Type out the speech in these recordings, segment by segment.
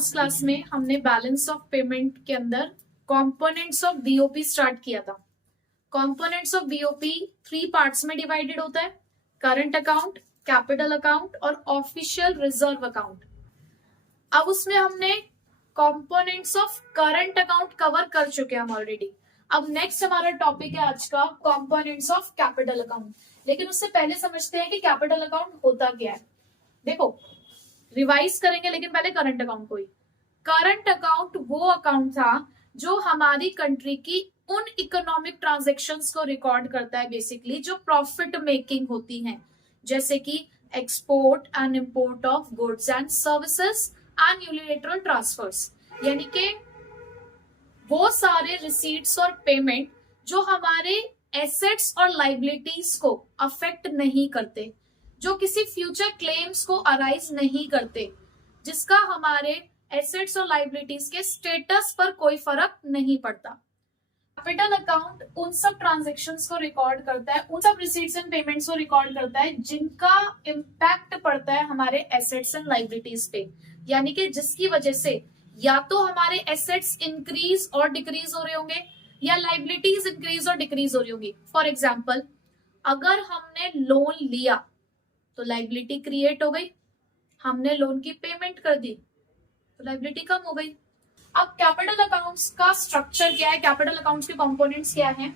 Last class में हमने balance of payment के अंदर कंपोनेंट्स ऑफ बीओपी स्टार्ट किया था। कंपोनेंट्स ऑफ बीओपी 3 पार्ट्स में डिवाइडेड होता है, करंट अकाउंट, कैपिटल अकाउंट और ऑफिशियल रिजर्व अकाउंट। अब उसमें हमने components of current account cover कर चुके हैं हम ऑलरेडी। अब नेक्स्ट हमारा टॉपिक है आज का कंपोनेंट्स ऑफ कैपिटल अकाउंट। लेकिन उससे पहले समझते हैं कि कैपिटल अकाउंट होता क्या है। देखो, रिवाइज करेंगे लेकिन पहले करंट अकाउंट को ही। करंट अकाउंट वो अकाउंट था जो हमारी कंट्री की उन इकोनॉमिक ट्रांजैक्शंस को रिकॉर्ड करता है बेसिकली जो प्रॉफिट मेकिंग होती हैं, जैसे कि export and import of goods and services and unilateral transfers, यानी कि वो सारे रिसीट्स और पेमेंट जो हमारे एसेट्स और लाइबिलिटीज को अफेक्ट नहीं करते, जो किसी फ्यूचर क्लेम्स को अराइज नहीं करते, जिसका हमारे एसेट्स और लाइबिलिटीज के स्टेटस पर कोई फर्क नहीं पड़ता। कैपिटल अकाउंट उन सब ट्रांजैक्शंस को रिकॉर्ड करता है, उन सब रिसीट्स एंड पेमेंट्स को रिकॉर्ड करता है जिनका इम्पैक्ट पड़ता है हमारे एसेट्स एंड लाइबिलिटीज पे, यानी कि जिसकी वजह से या तो हमारे एसेट्स इंक्रीज और डिक्रीज हो रहे होंगे या लाइबिलिटीज इंक्रीज और डिक्रीज हो रही होंगी। फॉर एग्जाम्पल, अगर हमने लोन लिया तो लाइबिलिटी क्रिएट हो गई, हमने लोन की पेमेंट कर दी तो लाइबिलिटी कम हो गई। अब कैपिटल अकाउंट्स का स्ट्रक्चर क्या है, कैपिटल अकाउंट्स के कंपोनेंट्स क्या हैं,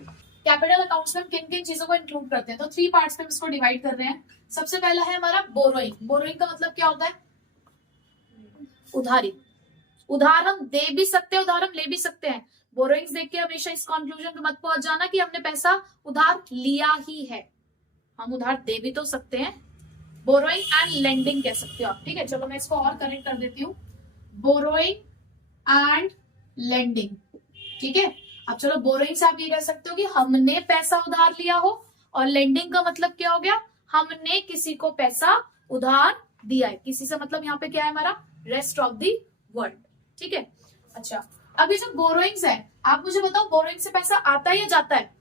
कैपिटल अकाउंट्स में हम किन किन चीजों को इंक्लूड करते हैं, तो 3 पार्ट्स में हम इसको डिवाइड कर रहे हैं। सबसे पहला है हमारा बोरोइंग। बोरोइंग का मतलब क्या होता है? उधारी। उधार हम दे भी सकते हैं, उधार हम ले भी सकते हैं। बोरोइंग्स देख के हमेशा इस कंक्लूजन पे मत पहुंच जाना कि हमने पैसा उधार लिया ही है, हम उधार दे भी तो सकते हैं। बोरोइंग एंड लेंडिंग कह सकते हो आप, ठीक है। चलो मैं इसको और करेक्ट कर देती हूँ, बोरोइंग एंड लेंडिंग, ठीक है। अब चलो, बोरोइंग से आप ये कह सकते हो कि हमने पैसा उधार लिया हो, और लेंडिंग का मतलब क्या हो गया, हमने किसी को पैसा उधार दिया है। किसी से मतलब यहाँ पे क्या है हमारा, रेस्ट ऑफ द वर्ल्ड, ठीक है। अच्छा, अभी जो बोरोइंग्स है, आप मुझे बताओ बोरोइंग से पैसा आता है या जाता है?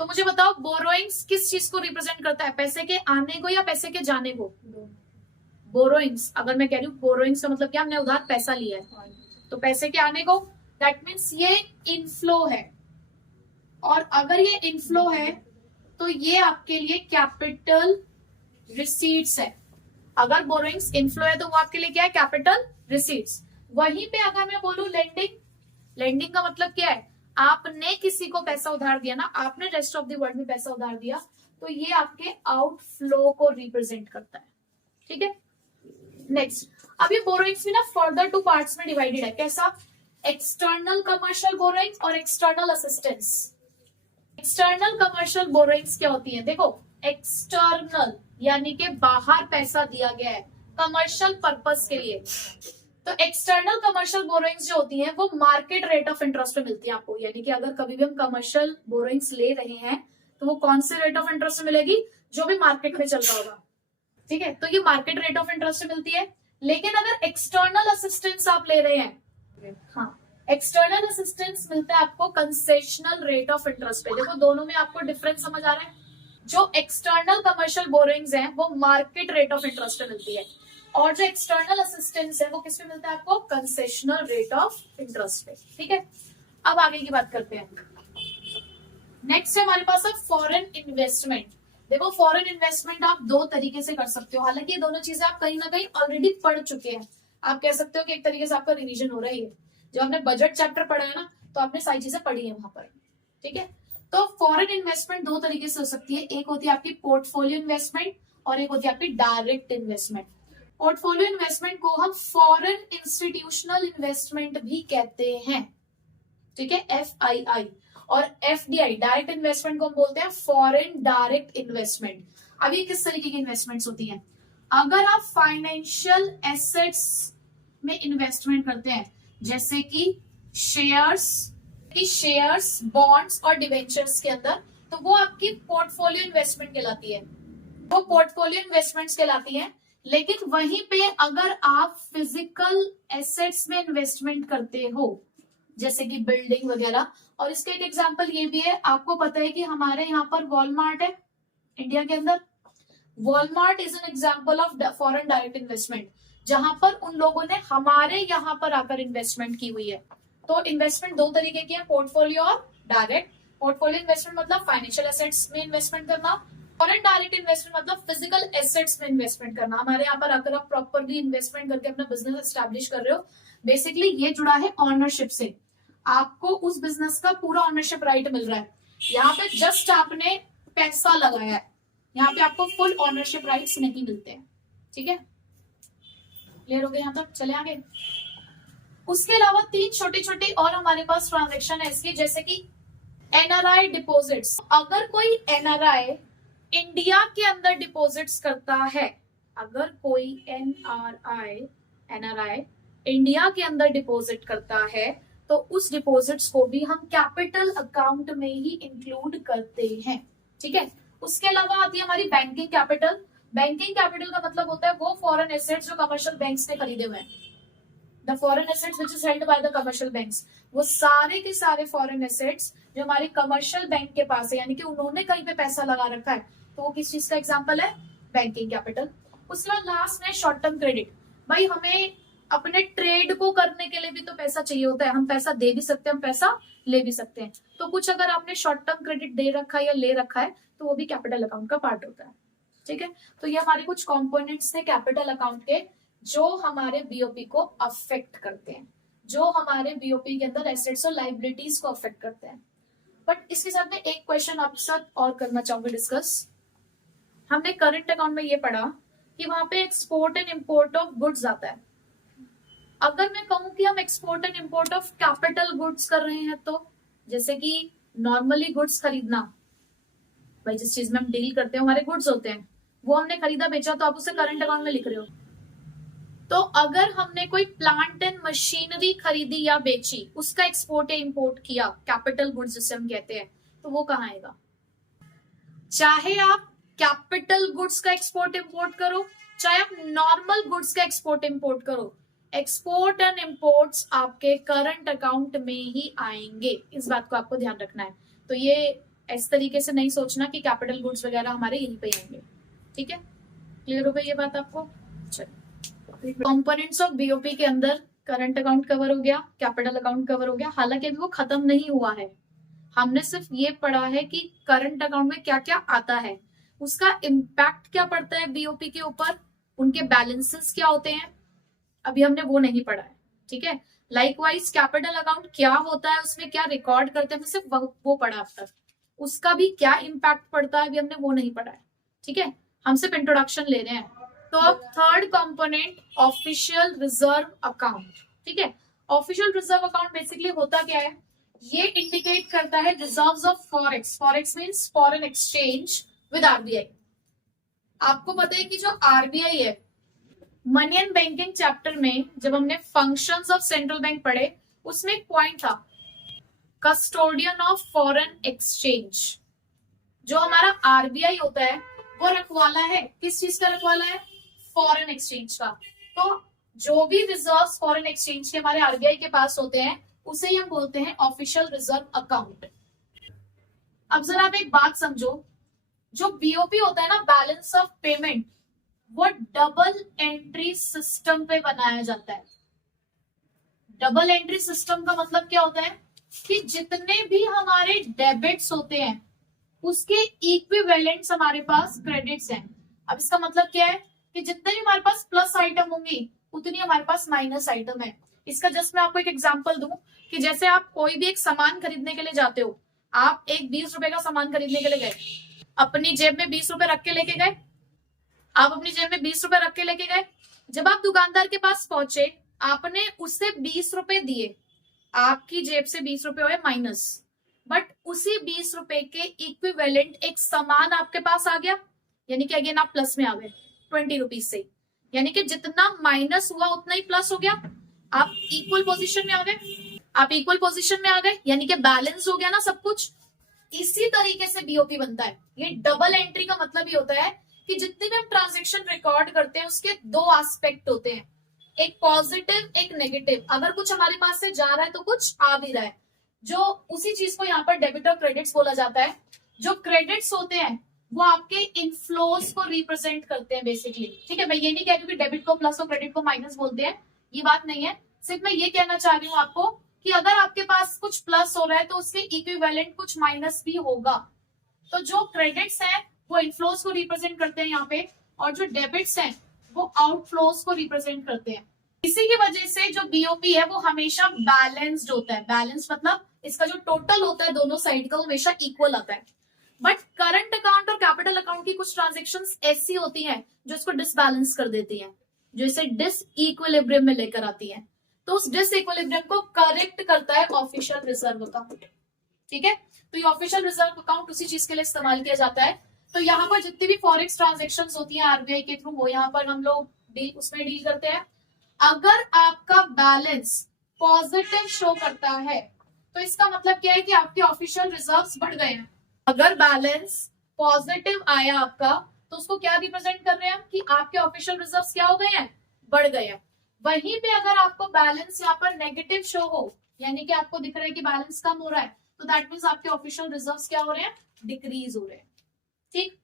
तो मुझे बताओ बोरोइंग्स किस चीज को रिप्रेजेंट करता है, पैसे के आने को या पैसे के जाने को? बोरोइंग्स, अगर मैं कह रही हूँ बोरोइंग्स का मतलब क्या, हमने उधार पैसा लिया है, तो पैसे के आने को, दैट मीन्स ये इनफ्लो है। और अगर ये इनफ्लो है तो ये आपके लिए कैपिटल रिसीट्स है। अगर बोरोइंग्स इनफ्लो है तो वो आपके लिए क्या है, कैपिटल रिसीट्स। वहीं पे अगर मैं बोलूं लेंडिंग, लेंडिंग का मतलब क्या है, आपने किसी को पैसा उधार दिया ना, आपने रेस्ट ऑफ द वर्ल्ड में पैसा उधार दिया, तो ये आपके आउटफ्लो को रिप्रेजेंट करता है, ठीक है। नेक्स्ट, अब ये बोरोइंग्स भी ना फर्दर 2 पार्ट्स में डिवाइडेड है। कैसा? एक्सटर्नल कमर्शियल बोरोइंग्स और external assistance. External commercial borrowings क्या होती है? देखो, एक्सटर्नल यानी कि बाहर पैसा दिया गया है कमर्शियल पर्पस के लिए, तो एक्सटर्नल कमर्शियल बोरोइंग्स जो होती हैं वो मार्केट रेट ऑफ इंटरेस्ट पे मिलती है आपको। यानी कि अगर कभी भी हम कमर्शियल बोरोइंग्स ले रहे हैं तो वो कौन से रेट ऑफ इंटरेस्ट में मिलेगी, जो भी मार्केट में चल रहा होगा, ठीक है। तो ये मार्केट रेट ऑफ इंटरेस्ट से मिलती है। लेकिन अगर एक्सटर्नल असिस्टेंस आप ले रहे हैं, हाँ, एक्सटर्नल असिस्टेंस मिलता है आपको कंसेशनल रेट ऑफ इंटरेस्ट पे। देखो, दोनों में आपको डिफरेंस समझ आ रहा है। जो एक्सटर्नल कमर्शियल बोरोइंग्स हैं वो मार्केट रेट ऑफ इंटरेस्ट पे मिलती है, और जो एक्सटर्नल असिस्टेंस है वो किस पे मिलता है आपको, कंसेशनल रेट ऑफ इंटरेस्ट पे, ठीक है। अब आगे की बात करते हैं। नेक्स्ट है हमारे पास है फॉरेन इन्वेस्टमेंट। देखो, फॉरेन इन्वेस्टमेंट आप 2 तरीके से कर सकते हो, हालांकि ये दोनों चीजें आप कहीं ना कहीं ऑलरेडी पढ़ चुके हैं। आप कह सकते हो कि एक तरीके से आपका रिवीजन हो रहा है। जब आपने बजट चैप्टर पढ़ा है ना, तो आपने सारी चीजें पढ़ी है वहां पर, ठीक है। तो फॉरेन इन्वेस्टमेंट 2 तरीके से हो सकती है, एक होती है आपकी पोर्टफोलियो इन्वेस्टमेंट और एक होती है आपकी डायरेक्ट इन्वेस्टमेंट। पोर्टफोलियो इन्वेस्टमेंट को हम फॉरेन इंस्टीट्यूशनल इन्वेस्टमेंट भी कहते हैं, ठीक है, FII। और FDI डायरेक्ट इन्वेस्टमेंट को हम बोलते हैं फॉरेन डायरेक्ट इन्वेस्टमेंट। अब ये किस तरीके की इन्वेस्टमेंट्स होती हैं? अगर आप फाइनेंशियल एसेट्स में इन्वेस्टमेंट करते हैं, जैसे कि शेयर्स, बॉन्ड्स और डिवेंचर्स के अंदर, तो वो आपकी पोर्टफोलियो इन्वेस्टमेंट कहलाती है, वो पोर्टफोलियो इन्वेस्टमेंट्स कहलाती है। लेकिन वहीं पे अगर आप फिजिकल एसेट्स में इन्वेस्टमेंट करते हो, जैसे कि बिल्डिंग वगैरह, और इसका एक एग्जांपल ये भी है, आपको पता है कि हमारे यहाँ पर वॉलमार्ट है इंडिया के अंदर। Walmart is an example of foreign direct investment. जहां पर उन लोगों ने हमारे यहाँ पर आकर इन्वेस्टमेंट की हुई है। तो इन्वेस्टमेंट दो तरीके की है, पोर्टफोलियो और डायरेक्ट। पोर्टफोलियो इन्वेस्टमेंट मतलब फाइनेंशियल एसेट्स में इन्वेस्टमेंट करना, और डायरेक्ट इन्वेस्टमेंट मतलब फिजिकल एसेट्स में इन्वेस्टमेंट करना। हमारे यहाँ पर आकर आप प्रॉपरली इन्वेस्टमेंट करके अपना बिजनेस एस्टैब्लिश कर रहे हो। बेसिकली ये जुड़ा है ऑनरशिप से, आपको उस बिजनेस का पूरा ऑनरशिप राइट मिल रहा है। यहाँ पे जस्ट आपने पैसा लगाया है, यहाँ पे आपको फुल ऑनरशिप राइट्स नहीं मिलते हैं। ठीक है, क्लियर हो गए यहाँ तक? चले आगे। उसके अलावा तीन छोटी छोटी और हमारे पास ट्रांजेक्शन है इसकी, जैसे कि एनआरआई डिपॉजिट्स। अगर कोई एनआरआई इंडिया के अंदर डिपॉजिट्स करता है, अगर कोई एनआरआई इंडिया के अंदर डिपॉजिट करता है, तो उस डिपॉजिट्स को भी हम कैपिटल अकाउंट में ही इंक्लूड करते हैं। ठीक है, उसके अलावा आती है हमारी बैंकिंग कैपिटल। बैंकिंग कैपिटल का मतलब होता है वो फॉरेन एसेट्स जो कमर्शियल बैंक्स ने खरीदे हुए हैं, the foreign assets which is held by the commercial banks. वो सारे के सारे फॉरेन एसेट्स जो हमारे कमर्शियल बैंक के पास है, यानी कि उन्होंने कहीं पे पैसा लगा रखा है, तो वो किस चीज का एग्जाम्पल है? Banking capital. उसके बाद लास्ट में शॉर्ट टर्म क्रेडिट। भाई हमें अपने ट्रेड को करने के लिए भी तो पैसा चाहिए होता है, हम पैसा दे भी सकते हैं, हम पैसा ले भी सकते हैं। तो कुछ अगर आपने शॉर्ट टर्म क्रेडिट दे रखा है या ले रखा है, तो वो भी कैपिटल अकाउंट का पार्ट होता है। ठीक है, तो ये हमारे कुछ कंपोनेंट्स थे कैपिटल अकाउंट के, जो हमारे बीओपी को अफेक्ट करते हैं, जो हमारे बीओपी के अंदर एसेट्स और लाइबिलिटीज को अफेक्ट करते हैं। बट इसके साथ में एक क्वेश्चन आपके साथ और करना चाहूंगी डिस्कस। हमने करंट अकाउंट में ये पढ़ा कि वहां पे export and import of goods आता है। अगर मैं कहूं कि हम export and import of capital goods कर रहे हैं, तो जैसे कि नॉर्मली गुड्स खरीदना, भाई जिस चीज में हम डील करते हैं हमारे गुड्स होते हैं, वो हमने खरीदा बेचा, तो आप उसे करंट अकाउंट में लिख रहे हो। तो अगर हमने कोई प्लांट एंड मशीनरी खरीदी या बेची, उसका एक्सपोर्ट या इंपोर्ट किया, कैपिटल गुड्स जिसे हम कहते हैं, तो वो कहाँ आएगा? चाहे आप कैपिटल गुड्स का एक्सपोर्ट इंपोर्ट करो, चाहे आप नॉर्मल गुड्स का एक्सपोर्ट इंपोर्ट करो, एक्सपोर्ट एंड इंपोर्ट्स आपके करंट अकाउंट में ही आएंगे। इस बात को आपको ध्यान रखना है। तो ये इस तरीके से नहीं सोचना कि कैपिटल गुड्स वगैरह हमारे यहीं पे आएंगे। ठीक है, क्लियर हो गई ये बात आपको? चलिए, कंपोनेंट्स ऑफ बीओपी के अंदर करंट अकाउंट कवर हो गया, कैपिटल अकाउंट कवर हो गया। हालांकि अभी वो खत्म नहीं हुआ है, हमने सिर्फ ये पढ़ा है कि करंट अकाउंट में क्या क्या आता है, उसका इम्पैक्ट क्या पड़ता है बीओपी के ऊपर, उनके बैलेंसेस क्या होते हैं, अभी हमने वो नहीं पढ़ा है। ठीक है, लाइकवाइज कैपिटल अकाउंट क्या होता है, उसमें क्या रिकॉर्ड करते हैं, सिर्फ वो पढ़ा अब तक, उसका भी क्या इम्पैक्ट पड़ता है अभी हमने वो नहीं पढ़ा है। ठीक है, हम सिर्फ इंट्रोडक्शन ले रहे हैं। तो अब third component official reserve account. ठीक है, ऑफिशियल रिजर्व अकाउंट बेसिकली होता क्या है? ये इंडिकेट करता है reserves of forex. Forex means foreign exchange with RBI. आपको पता है कि जो आरबीआई है, मनी एंड बैंकिंग चैप्टर में जब हमने फंक्शंस ऑफ सेंट्रल बैंक पढ़े, उसमें एक पॉइंट था कस्टोडियन ऑफ फॉरेन एक्सचेंज। जो हमारा आरबीआई होता है वो रखवाला है, किस चीज का रखवाला है? फॉरेन एक्सचेंज का। तो जो भी रिजर्व्स फॉरेन एक्सचेंज के हमारे आरबीआई के पास होते हैं, उसे हम बोलते हैं ऑफिशियल रिजर्व अकाउंट। अब जरा आप एक बात समझो, जो बीओपी होता है ना, बैलेंस ऑफ पेमेंट, वो डबल एंट्री सिस्टम पे बनाया जाता है। डबल एंट्री सिस्टम का मतलब क्या होता है? कि जितने भी हमारे डेबिट्स होते हैं उसके इक्विवेलेंट्स हमारे पास क्रेडिट्स हैं। अब इसका मतलब क्या है? कि जितने भी हमारे पास प्लस आइटम होंगी उतनी हमारे पास माइनस आइटम है। इसका जस्ट मैं आपको एक एग्जांपल दूं कि जैसे आप कोई भी एक सामान खरीदने के लिए जाते हो, आप एक 20 रुपए का सामान खरीदने के लिए गए, अपनी जेब में 20 रुपए रख के लेके गए, आप अपनी जेब में 20 रुपए रख के लेके गए। जब आप दुकानदार के पास पहुंचे, आपने उससे 20 रुपए दिए, आपकी जेब से 20 रुपए हुए माइनस, बट उसी 20 रुपए के इक्विवेलेंट एक सामान आपके पास आ गया, यानी कि अगेन आप प्लस में आ गए 20 रुपीज से, यानी कि जितना माइनस हुआ उतना ही प्लस हो गया, आप इक्वल पोजीशन में आ गए। आप इक्वल पोजीशन में आ गए यानी कि बैलेंस हो गया ना सब कुछ। इसी तरीके से बीओपी बनता है। ये डबल एंट्री का मतलब ही होता है कि जितने भी हम ट्रांजेक्शन रिकॉर्ड करते हैं उसके दो एस्पेक्ट होते हैं, एक पॉजिटिव एक नेगेटिव। अगर कुछ हमारे पास से जा रहा है तो कुछ आ भी रहा है, जो उसी चीज को यहाँ पर डेबिट और क्रेडिट्स बोला जाता है। जो क्रेडिट्स होते हैं वो आपके इनफ्लोज को रिप्रेजेंट करते हैं बेसिकली। ठीक है, मैं ये नहीं कह रही हूँ कि डेबिट को प्लस और क्रेडिट को माइनस बोलते हैं, ये बात नहीं है। सिर्फ मैं ये कहना चाह रही हूँ आपको कि अगर आपके पास कुछ प्लस हो रहा है तो उसके इक्विवेलेंट कुछ माइनस भी होगा। तो जो क्रेडिट्स हैं वो इनफ्लोज को रिप्रेजेंट करते हैं यहाँ पे, और जो डेबिट्स हैं वो आउटफ्लोज को रिप्रेजेंट करते हैं। इसी की वजह से जो बीओपी है वो हमेशा बैलेंस्ड होता है। बैलेंस मतलब इसका जो टोटल होता है दोनों साइड का वो हमेशा इक्वल आता है। बट करंट अकाउंट और कैपिटल अकाउंट की कुछ ट्रांजेक्शंस ऐसी होती हैं जो इसको डिसबैलेंस कर देती हैं, जो इसे डिसइक्विलिब्रियम में लेकर आती हैं। तो उस डिसइक्विलिब्रियम को करेक्ट करता है ऑफिशियल रिजर्व अकाउंट। ठीक है, तो ये ऑफिशियल रिजर्व अकाउंट उसी चीज के लिए इस्तेमाल किया जाता है। तो यहाँ पर जितनी भी फॉरेक्स ट्रांजेक्शंस होती हैं आरबीआई के थ्रू, वो यहाँ पर हम लोग उसमें डील करते हैं। अगर आपका बैलेंस पॉजिटिव शो करता है तो इसका मतलब क्या है कि आपके ऑफिशियल रिजर्व्स बढ़ गए हैं। अगर बैलेंस पॉजिटिव आया आपका तो उसको क्या रिप्रेजेंट कर रहे हैं हम कि आपके ऑफिशियल रिजर्व्स क्या हो गए हैं, बढ़ गए हैं। वहीं पे अगर आपको बैलेंस यहाँ पर नेगेटिव शो हो, यानी कि आपको दिख रहा है कि बैलेंस कम हो रहा है, तो दैट मीन्स आपके ऑफिशियल रिजर्व्स क्या हो रहे हैं, डिक्रीज हो रहे हैं। ठीक,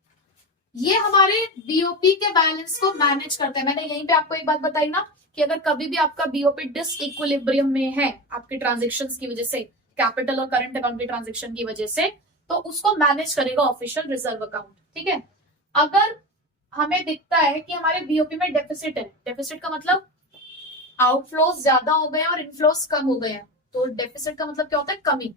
ये हमारे बीओपी के बैलेंस को मैनेज करता है। मैंने यहीं पे आपको एक बात बताई ना कि अगर कभी भी आपका बीओपी डिसइक्विलिब्रियम में है आपके ट्रांजेक्शंस की वजह से, कैपिटल और करंट अकाउंट के ट्रांजेक्शन की वजह से, तो उसको मैनेज करेगा ऑफिशियल रिजर्व अकाउंट। ठीक है, अगर हमें दिखता है कि हमारे बीओपी में डेफिसिट है, डेफिसिट का मतलब आउटफ्लोज ज्यादा हो गए और इनफ्लोज कम हो गए हैं, तो डेफिसिट का मतलब क्या होता है, कमी,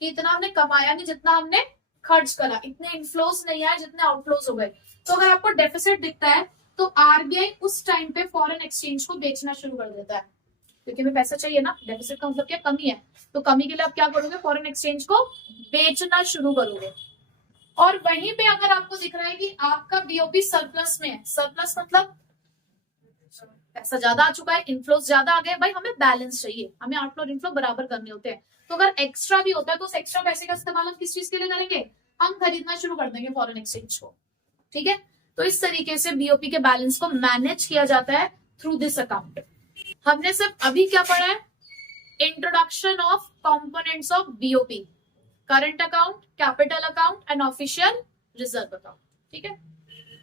कि इतना हमने कमाया नहीं जितना हमने खर्च करा, इतने इनफ्लोज नहीं आए जितने आउटफ्लोज हो गए। तो अगर आपको डेफिसिट दिखता है तो आरबीआई उस टाइम पे फॉरेन एक्सचेंज को बेचना शुरू कर देता है, क्योंकि हमें पैसा चाहिए ना। डेफिसिट का मतलब क्या, कमी है, तो कमी के लिए आप क्या करोगे, फॉरेन एक्सचेंज को बेचना शुरू करोगे। और वहीं पे अगर आपको दिख रहा है कि आपका बीओपी सरप्लस में है, सरप्लस मतलब पैसा ज्यादा आ चुका है, इनफ्लोज ज्यादा आ गए, भाई हमें बैलेंस चाहिए, हमें आउटफ्लो और इनफ्लो बराबर करने होते हैं। तो अगर एक्स्ट्रा भी होता है तो उस एक्स्ट्रा पैसे का इस्तेमाल हम किस चीज के लिए करेंगे, हम खरीदना शुरू कर देंगे फॉरेन एक्सचेंज को। ठीक है, तो इस तरीके से बीओपी के बैलेंस को मैनेज किया जाता है थ्रू दिस अकाउंट। हमने सिर्फ अभी क्या पढ़ा है, introduction of components of BOP, current account, capital account and official reserve account. ठीक है।